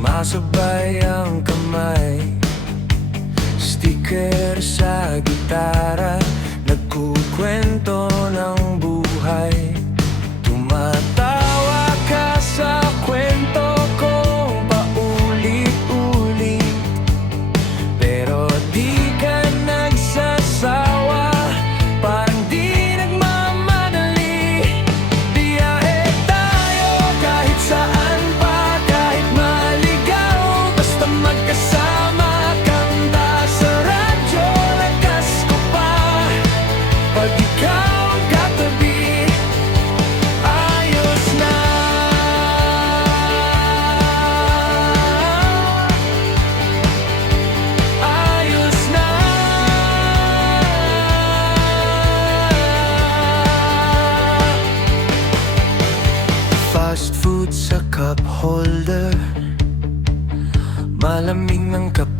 Sumasabay ang kamay, sticker sa gitara, nagkukwento ng buhay. Tumatawa ka sa kwento kong paulit-ulit, pero di ka nagsasawa, parang di nagmamadali. Biyahe tayo kahit saan pa, kahit maligaw, basta magkasama. Kanta sa radyo, lakas ko pa, pag ikaw ang katabi, ayos na. Ayos na. Fast food sa cup holder, malamig ng kape